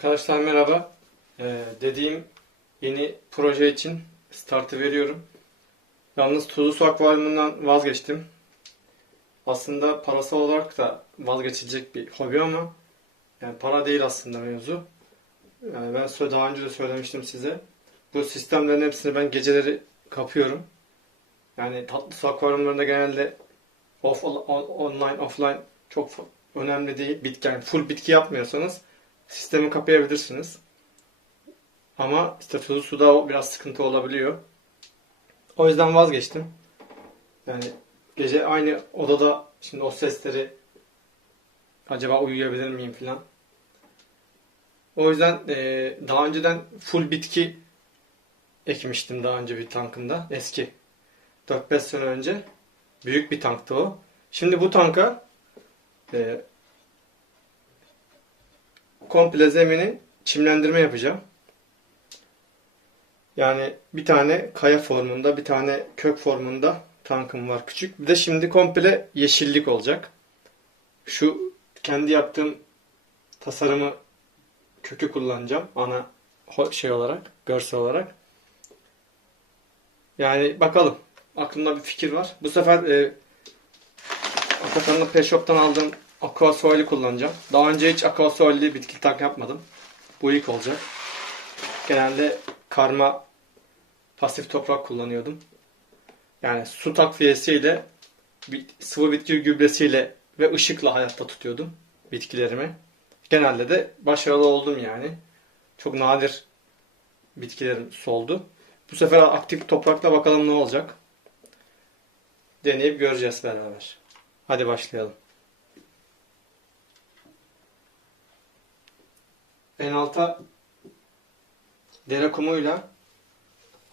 Arkadaşlar merhaba. Ee, dediğim yeni proje için startı veriyorum. Yalnız tuzlu su akvaryumundan vazgeçtim. Aslında parasal olarak da vazgeçilecek bir hobi ama yani para değil aslında mevzu. Yani ben daha önce de söylemiştim size. Bu sistemlerin hepsini ben geceleri kapıyorum. Yani tatlı su akvaryumlarında genelde off, on- online, offline çok önemli değil. Bitki, yani full bitki yapmıyorsanız sistemi kapayabilirsiniz. Ama işte tuzlu suda biraz sıkıntı olabiliyor. O yüzden vazgeçtim. Yani gece aynı odada şimdi o sesleri acaba uyuyabilir miyim filan. O yüzden eee, daha önceden full bitki ekmiştim daha önce bir tankımda. Eski. 4-5 sene önce. Büyük bir tanktı o. Şimdi bu tanka eee komple zemini çimlendirme yapacağım. Yani bir tane kaya formunda, bir tane kök formunda tankım var küçük. Bir de şimdi komple yeşillik olacak. Şu kendi yaptığım tasarımı kökü kullanacağım ana şey olarak, görsel olarak. Yani bakalım. Aklımda bir fikir var. Bu sefer e, Atakan'ın Pet Shop'tan aldığım Aqua Soil'i kullanacağım. Daha önce hiç Aqua Soil'li bitki tank yapmadım. Bu ilk olacak. Genelde karma pasif toprak kullanıyordum. Yani su takviyesiyle, sıvı bitki gübresiyle ve ışıkla hayatta tutuyordum bitkilerimi. Genelde de başarılı oldum yani. Çok nadir bitkilerim soldu. Bu sefer aktif toprakla bakalım ne olacak. Deneyip göreceğiz beraber. Hadi başlayalım. En alta dere kumuyla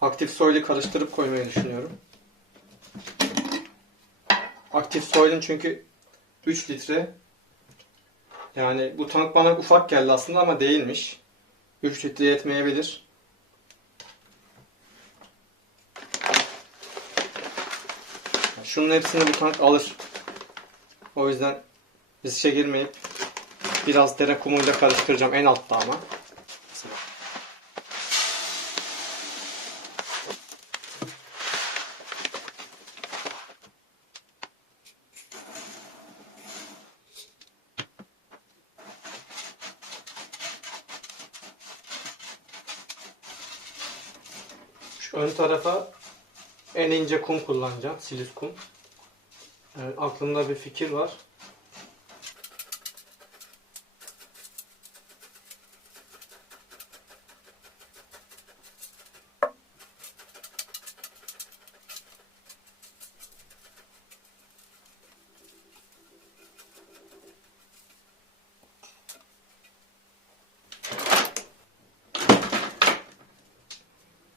aktif soylu karıştırıp koymayı düşünüyorum. Aktif soylun çünkü 3 litre yani bu tank bana ufak geldi aslında ama değilmiş. 3 litre yetmeyebilir. Şunun hepsini bu tank alır. O yüzden riske girmeyip biraz dere kumuyla karıştıracağım en altta ama. Ön tarafa en ince kum kullanacağım. Silis kum. Yani aklımda bir fikir var.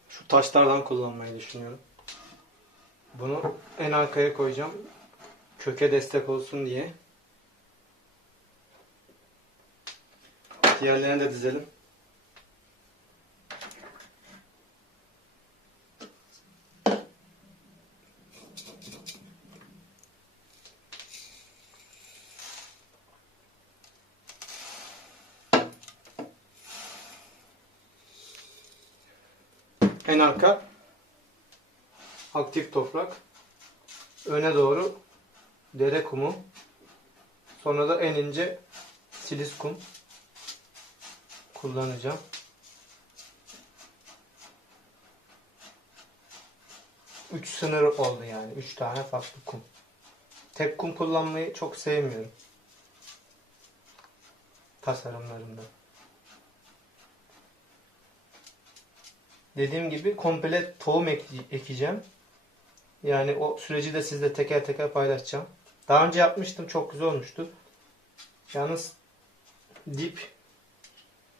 Şu taşlardan kullanmayı düşünüyorum. Bunu en arkaya koyacağım. Köke destek olsun diye. Diğerlerini de dizelim. En arka aktif toprak. Öne doğru dere kumu. Sonra da en ince silis kum kullanacağım. Üç sınır oldu yani. Üç tane farklı kum. Tek kum kullanmayı çok sevmiyorum. Tasarımlarımda. Dediğim gibi komple tohum ek- ekeceğim. Yani o süreci de sizle teker teker paylaşacağım. Daha önce yapmıştım. Çok güzel olmuştu. Yalnız dip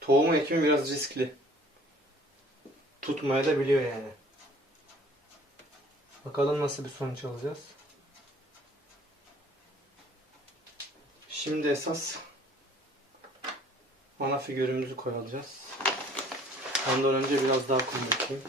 tohumu ekimi biraz riskli. Tutmaya da biliyor yani. Bakalım nasıl bir sonuç alacağız. Şimdi esas ana figürümüzü koyacağız. Ondan önce biraz daha kum dökeyim.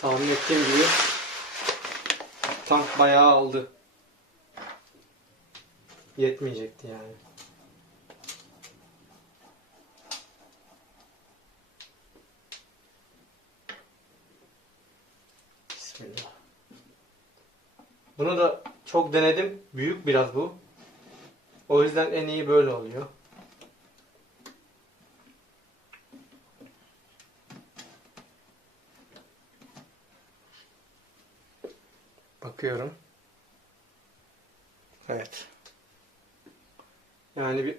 Tahmin ettiğim gibi tank bayağı aldı. Yetmeyecekti yani. Bismillah. Bunu da çok denedim. Büyük biraz bu. O yüzden en iyi böyle oluyor. Bakıyorum. Evet. Yani bir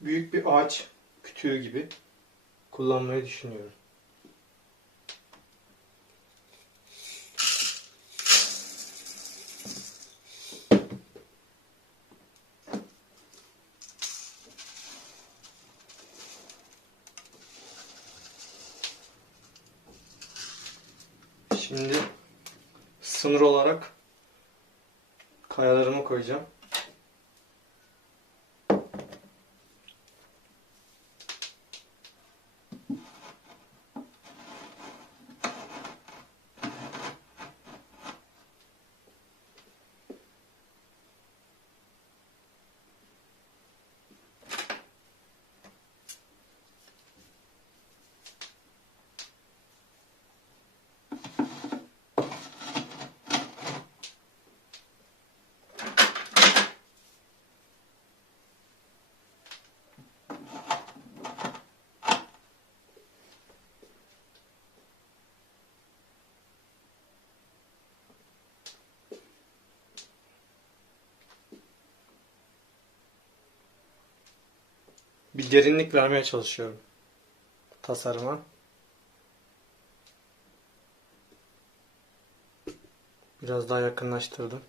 büyük bir ağaç kütüğü gibi kullanmayı düşünüyorum. Şimdi sınır olarak kayalarımı koyacağım. Bir derinlik vermeye çalışıyorum tasarıma. Biraz daha yakınlaştırdım.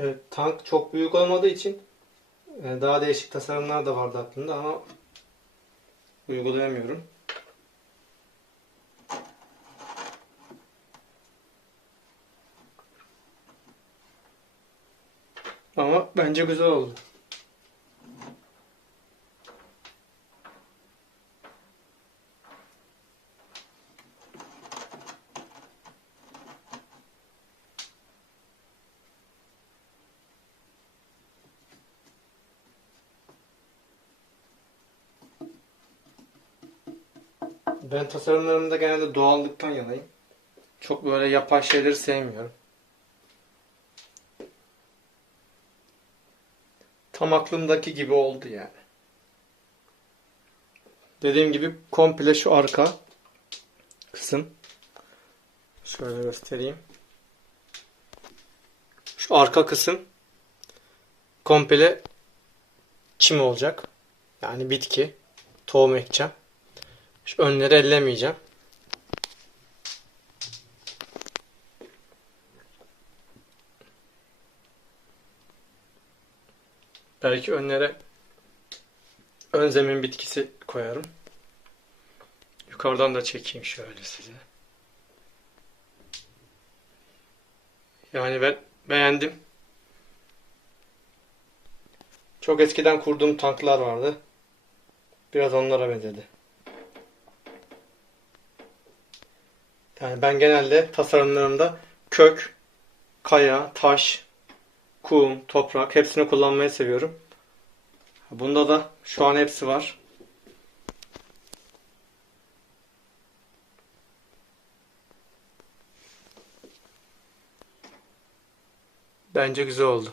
Evet, tank çok büyük olmadığı için e, daha değişik tasarımlar da vardı aklımda ama uygulayamıyorum. Ama bence güzel oldu. Ben tasarımlarımda genelde doğallıktan yanayım. Çok böyle yapay şeyleri sevmiyorum. Tam aklımdaki gibi oldu yani. Dediğim gibi komple şu arka kısım. Şöyle göstereyim. Şu arka kısım komple çim olacak. Yani bitki. Tohum ekeceğim. Şu önleri ellemeyeceğim. Belki önlere ön zemin bitkisi koyarım. Yukarıdan da çekeyim şöyle size. Yani ben beğendim. Çok eskiden kurduğum tanklar vardı. Biraz onlara benzedi. Yani ben genelde tasarımlarımda kök, kaya, taş, kum, toprak hepsini kullanmayı seviyorum. Bunda da şu an hepsi var. Bence güzel oldu.